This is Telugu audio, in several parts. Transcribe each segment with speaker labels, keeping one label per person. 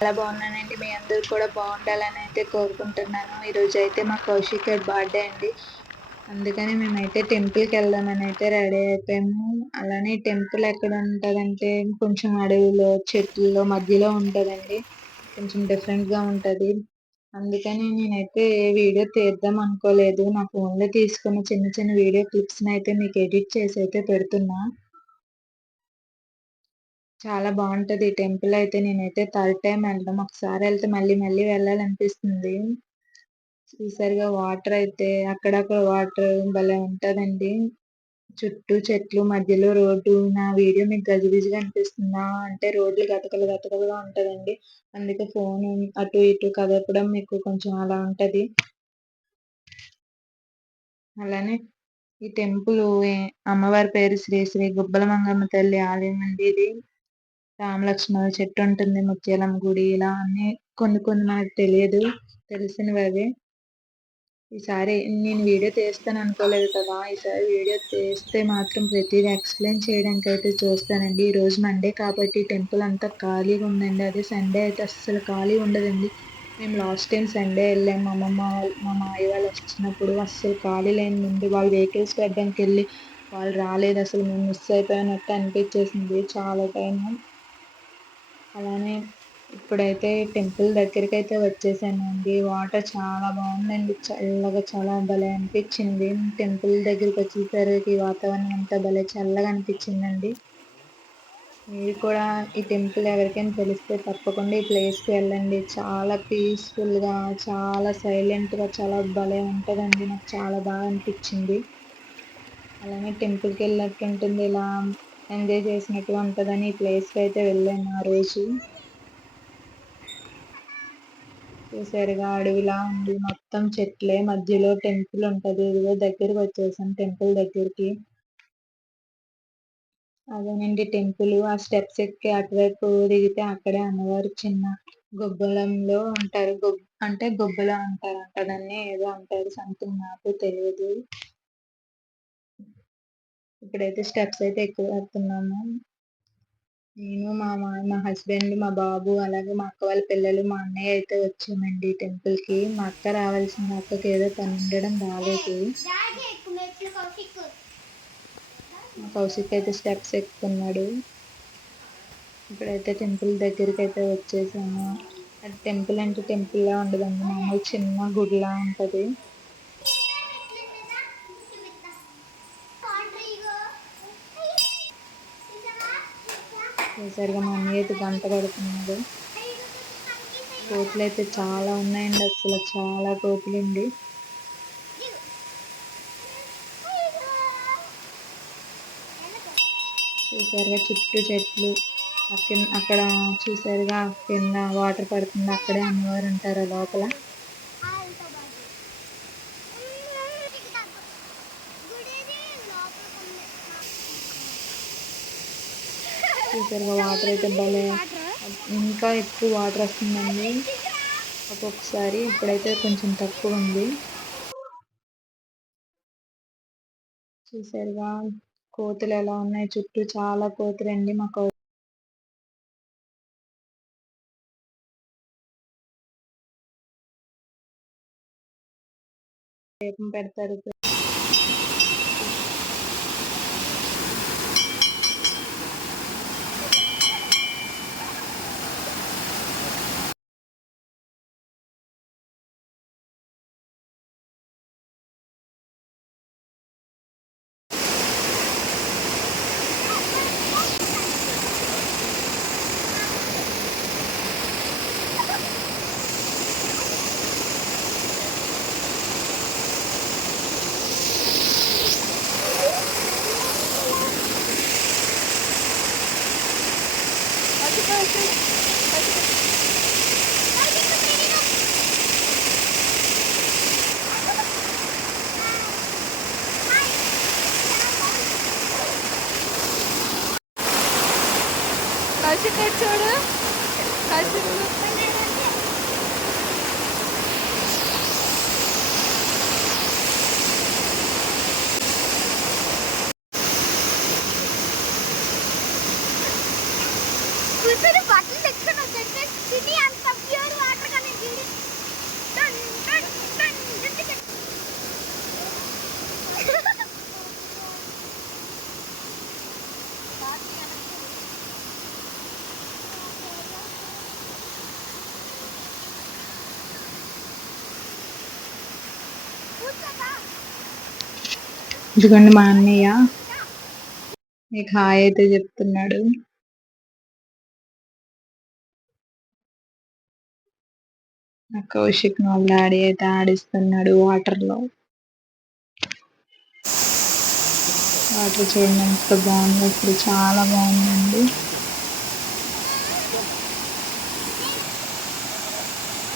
Speaker 1: చాలా బాగున్నానండి. మీ అందరూ కూడా బాగుండాలని అయితే కోరుకుంటున్నాను. ఈరోజు అయితే మా కౌశిక్ బర్త్డే అండి. అందుకని మేమైతే టెంపుల్కి వెళ్దామని అయితే రెడీ అయిపోయాము. అలానే టెంపుల్ ఎక్కడ ఉంటుందంటే కొంచెం అడవిలో చెట్లలో మధ్యలో ఉంటుందండి. కొంచెం డిఫరెంట్గా ఉంటుంది. అందుకని నేనైతే వీడియో తీద్దాం అనుకోలేదు. నా ఫోన్లో తీసుకున్న చిన్న చిన్న వీడియో క్లిప్స్ని అయితే మీకు ఎడిట్ చేసి అయితే పెడుతున్నా. చాలా బాగుంటది టెంపుల్ అయితే. నేనైతే థర్డ్ టైం వెళ్ళడం ఒకసారి వెళ్తే మళ్ళీ మళ్ళీ వెళ్ళాలనిపిస్తుంది. చూసారుగా వాటర్ అయితే అక్కడక్కడ వాటర్ భలే ఉంటదండి. చుట్టూ చెట్లు మధ్యలో రోడ్డు. నా వీడియో మీకు గజిబిజిగా అనిపిస్తుందా? అంటే రోడ్లు గతకలు గతకలుగా ఉంటదండి. అందుకే ఫోన్ అటు ఇటు కదపడం మీకు కొంచెం అలా ఉంటది. అలానే ఈ టెంపుల్ అమ్మవారి పేరు శ్రీ శ్రీ గుబ్బల మంగమ్మ తల్లి ఆలయం అండి ఇది. రామలక్ష్మణ చెట్టు ఉంటుంది ముత్యాలమ్మ గుడి ఇలా అన్ని కొన్ని కొన్ని మనకు తెలియదు తెలిసినవి అవి. ఈసారి నేను వీడియో తీస్తాను అనుకోలేదు కదా ఈసారి వీడియో తీస్తే మాత్రం ప్రతిదీ ఎక్స్ప్లెయిన్ చేయడానికి అయితే చూస్తానండి. ఈ రోజు మండే కాబట్టి టెంపుల్ అంతా ఖాళీగా ఉందండి అదే సండే అయితే అస్సలు ఖాళీ ఉండదండి. మేము లాస్ట్ టైం సండే వెళ్ళాము మా అమ్మమ్మ మా మాయ వాళ్ళు వచ్చినప్పుడు అస్సలు ఖాళీ లేని ముందు వాళ్ళు వెహికల్స్ పెట్టడానికి వెళ్ళి వాళ్ళు రాలేదు అసలు మేము మిస్ అయిపోయినట్టు అనిపించేసింది చాలా టైం అలానే ఇప్పుడైతే టెంపుల్ దగ్గరికి అయితే వచ్చేసానండి. వాటర్ చాలా బాగుందండి. చల్లగా చాలా భలే అనిపించింది. టెంపుల్ దగ్గరికి వచ్చేసరికి వాతావరణం అంతా భలే చల్లగా అనిపించిందండి. మీరు కూడా ఈ టెంపుల్ ఎవరికైనా తెలిస్తే తప్పకుండా ఈ ప్లేస్కి వెళ్ళండి. చాలా పీస్ఫుల్గా చాలా సైలెంట్గా చాలా భలే ఉంటుందండి. నాకు చాలా బాగా అనిపించింది. అలానే టెంపుల్కి వెళ్ళినట్టు ఉంటుంది ఇలా ఎంజాయ్ చేసినట్టు ఉంటుందని ఈ ప్లేస్కి అయితే వెళ్ళాను ఆ రోజు. చూసారుగా అడవిలా ఉంది. మొత్తం చెట్లే. మధ్యలో టెంపుల్ ఉంటుంది. ఇదిగో దగ్గరికి వచ్చేసాం టెంపుల్ దగ్గరికి. అదేనండి టెంపుల్ ఆ స్టెప్స్ ఎక్కి అటువైపు దిగితే అక్కడే అమ్మవారు చిన్న గొబ్బలంలో ఉంటారు. గొబ్బ అంటే గొబ్బలం అంటారు అంటదాన్ని ఏదో అంటారు. సంథింగ్ నాకు తెలియదు. ఇప్పుడైతే స్టెప్స్ అయితే ఎక్కువ వెళ్తున్నాము నేను మా మా హస్బెండ్ మా బాబు అలాగే మా అక్క వాళ్ళ పిల్లలు మా అన్నయ్య అయితే వచ్చామండి టెంపుల్కి మా అక్క రావాల్సిన అక్కకి ఏదో పని ఉండడం రాలేదు మా కౌశిక్ అయితే స్టెప్స్ ఎక్కుతున్నాడు. ఇప్పుడైతే టెంపుల్ దగ్గరికి అయితే వచ్చేసాము. అది టెంపుల్ అంటే టెంపుల్లా ఉండదండి. మామూలు చిన్న గుడిలా ఉంటుంది. చూసారుగా మా అన్నయ్య అయితే గంట కడుతున్నాడు కోతులు అయితే చాలా ఉన్నాయండి అసలు చాలా కోతులండి. చూసారుగా చుట్టూ చెట్లు అక్కడ చూసారుగా కింద వాటర్ పడుతుంది అక్కడే అమ్మవారు ఉంటారు లోపల. చూసారుగా వాటర్ అయితే భలే ఇంకా ఎక్కువ వాటర్ వస్తుందండి. ఒక్కొక్కసారి ఇప్పుడైతే కొంచెం తక్కువ ఉంది. చూసారుగా కోతులు ఎలా ఉన్నాయి? చుట్టూ చాలా కోతులు అండి మాకు పెడతారు?
Speaker 2: కౌశిక్
Speaker 1: ఇదిగోండి మా అన్నయ్య. మీకు హాయ్ అయితే చెప్తున్నాడు. కౌశిక్ వాళ్ళ డాడీ అయితే ఆడిస్తున్నాడు వాటర్లో వాటర్ చూడండి ఎంత బాగుంది అసలు చాలా బాగుందండి.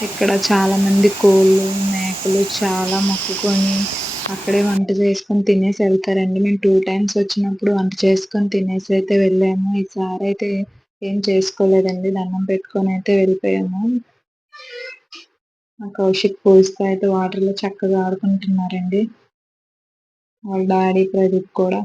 Speaker 1: ఇక్కడ చాలా మంది కోళ్ళు మేకలు చాలా మొక్కుకొని అక్కడే వంట చేసుకొని తినేసి వెళ్తారండి. మేము టూ టైమ్స్ వచ్చినప్పుడు వంట చేసుకొని తినేసి అయితే వెళ్ళాము. ఈసారి అయితే ఏం చేసుకోలేదండి. దండం పెట్టుకొని అయితే వెళ్ళిపోయాము. ఆ కౌశిక్ పూల్స్తో అయితే వాటర్లో చక్కగా ఆడుకుంటున్నారండి. వాళ్ళ డాడీ ప్రదీప్ కూడా.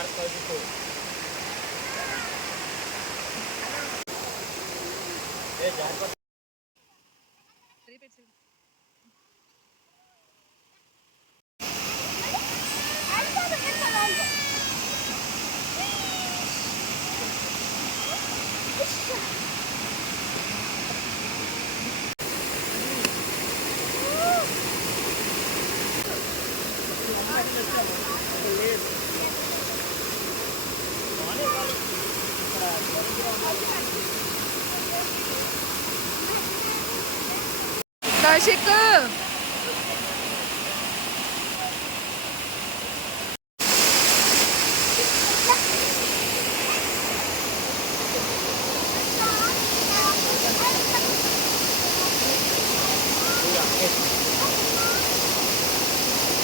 Speaker 2: સ્ટાર્ટ કરી દીધો
Speaker 1: એ જાહેર 맛있끔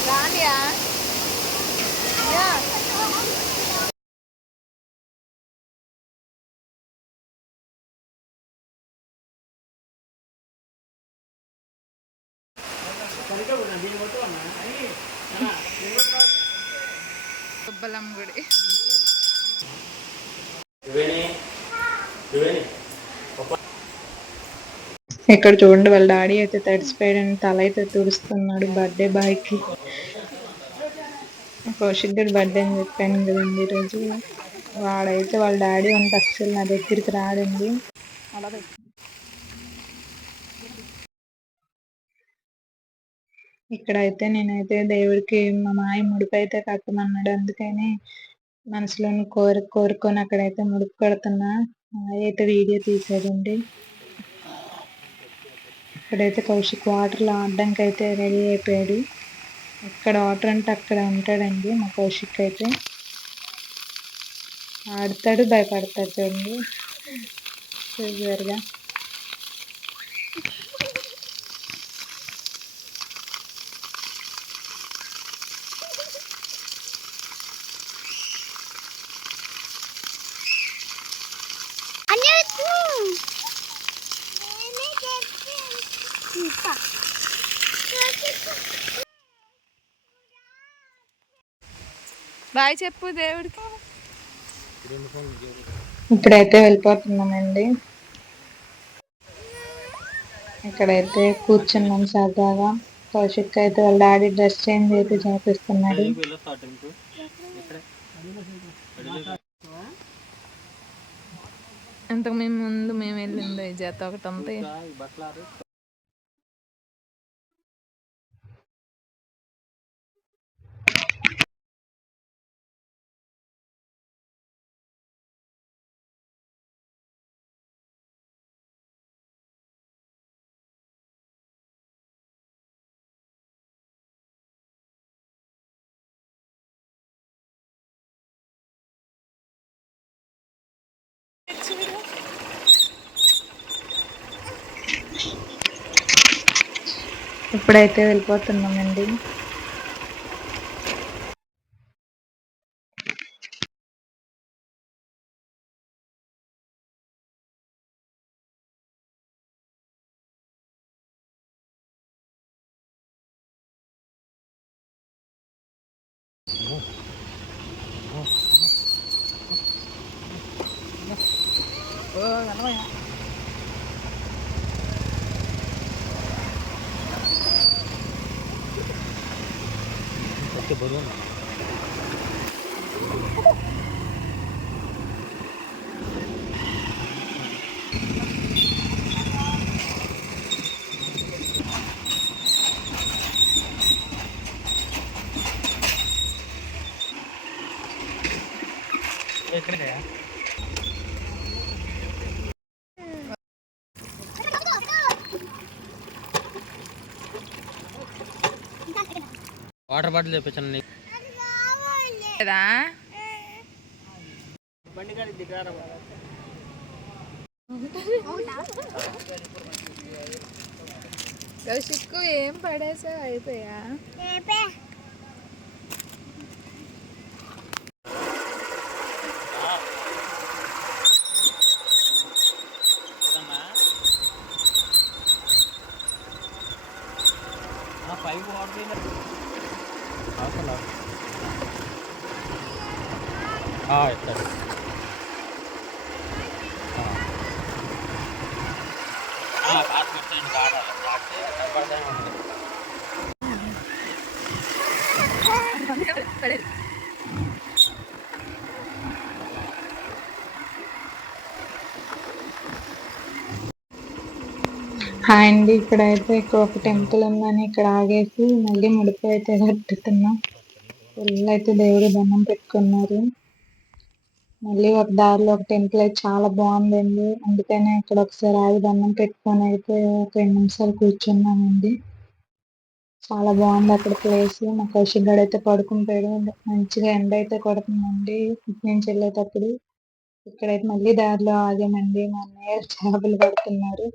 Speaker 1: Daan yan. Yan. ఇక్కడ చూడండి వాళ్ళ డాడీ అయితే తడిసిపోయాడని తల అయితే తుడుస్తున్నాడు బర్త్డే బాయ్కి కౌశిక్ గారి బర్త్డే అని చెప్పాను కదండి ఈరోజు వాడైతే వాళ్ళ డాడీ ఉంటే అస్సలు నా దగ్గరికి రాడండి. ఇక్కడైతే నేనైతే దేవుడికి మా మాయ ముడిపు అయితే కట్టమన్నాడు. అందుకని మనసులోని కోరిక కోరుకొని అక్కడైతే ముడుపు కడుతున్నా. అయితే వీడియో తీసాడండి ఇక్కడైతే కౌశిక్ వాటర్లో ఆడడానికి అయితే రెడీ అయిపోయాడు. ఎక్కడ వాటర్ అంటే అక్కడ ఉంటాడండి మా కౌశిక్ అయితే. ఆడతాడు భయపడతాడు చూడండి. చూసారుగా.
Speaker 2: అన్యూ చెప్పి ఇంకా బాయ్ చెప్పు దేవుడికి.
Speaker 1: ఇప్పుడైతే వెళ్ళిపోతున్నామండి. ఇక్కడైతే కూర్చున్నాం సరదాగా. కౌశిక్ అయితే వాళ్ళ డాడీ డ్రెస్ చేంజ్ అయితే చేపిస్తున్నాడు.
Speaker 2: ఇంతకు మేము ముందు మేము వెళ్ళింది ఈ జత ఒకటి ఉంది
Speaker 1: ఇప్పుడైతే వెళ్ళిపోతున్నామండి.
Speaker 3: ya Oke, baru. eh keren ya. Bottle తెప్పించాను నీకు.
Speaker 4: కదా కౌశిక్కు ఏం పడేసావు అయిపోయా?
Speaker 1: హాయ్ అండి ఇక్కడైతే ఇక్కడ ఒక టెంపుల్ ఉందని ఇక్కడ ఆగేసి మళ్ళీ ముడిపోయితే అయితే కట్టుతున్నాం ఫుల్ అయితే దేవుడి దండం పెట్టుకున్నారు. మళ్ళీ ఒక దారిలో ఒక టెంపుల్ అయితే చాలా బాగుందండి. అందుకనే ఇక్కడ ఒకసారి ఆగి దండం పెట్టుకొని అయితే ఒక రెండు నిమిషాలు కూర్చున్నామండి. చాలా బాగుంది అక్కడ ప్లేస్ మా కౌశిక్ అయితే పడుకుని పోయాడు మంచిగా ఎండ అయితే కొడుతుందండి. ఇటు నుంచి వెళ్ళేటప్పుడు ఇక్కడైతే మళ్ళీ దారిలో ఆగామండి. మా అన్నయ్య చేపలు పడుతున్నారు.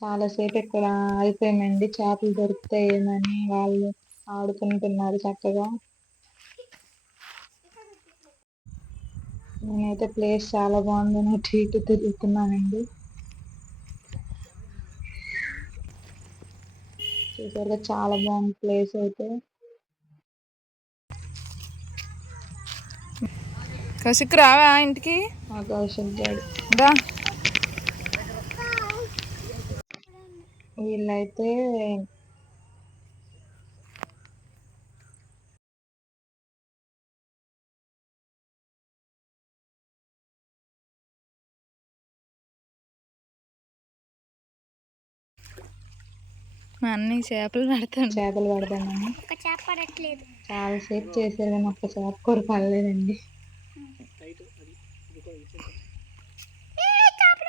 Speaker 1: చాలాసేపు ఇక్కడ ఆగిపోయామండి. చేపలు దొరుకుతాయేమని వాళ్ళు ఆడుకుంటున్నారు చక్కగా. నేనైతే ప్లేస్ చాలా బాగుందని అటు ఇటు తిరుగుతున్నానండి. చూసారుగా చాలా బాగుంది ప్లేస్ అయితే.
Speaker 4: కౌశిక్ రావా ఇంటికి?
Speaker 1: మా కౌశిక్ గారు
Speaker 4: దా.
Speaker 1: వీళ్ళైతే
Speaker 4: మా అన్నయ్య చేపలు పడతాడు.
Speaker 1: చేపలు పడదామని
Speaker 2: ఒక చేప పడట్లేదు.
Speaker 1: చాలా సేపు చేశారు కానీ ఒక్క చేప కూడా పడలేదండి.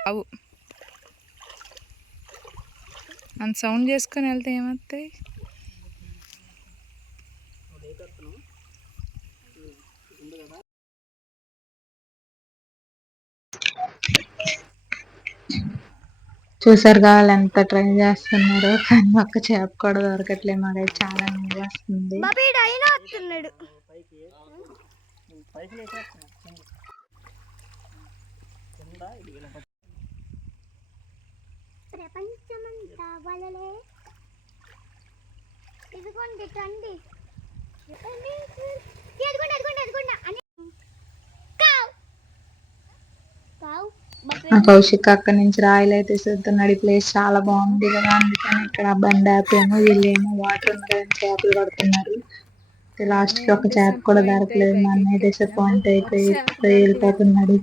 Speaker 4: అవు. అంత సౌండ్ చేసుకొని వెళ్తే ఏమవుతాయి
Speaker 1: చూసారు వాళ్ళు ఎంత ట్రై చేస్తున్నారో కానీ ఒక్క చేప కూడా దొరకట్లేదు మాకైతే చాలా నీళ్ళు వస్తుంది
Speaker 2: ప్రపంచమంతా వలలే ఇదిగోండి రండి ఎదుగుండి ఎదుగుండి ఎదుగుండి
Speaker 1: మా కౌశిక్ అక్కడి నుంచి రాయలు అయితే చూస్తున్నాడు ఈ ప్లేస్ చాలా బాగుంది కదా అందుకని ఇక్కడ బండి ఆపేమో వీళ్ళేమో వాటర్ ఉండదని చేపలు పడుతున్నారు. లాస్ట్కి ఒక చేప కూడా దొరకలేదు. మా అన్నయ్య డిసప్పాయింట్ అయిపోయి వెళ్ళిపోతున్నాడు.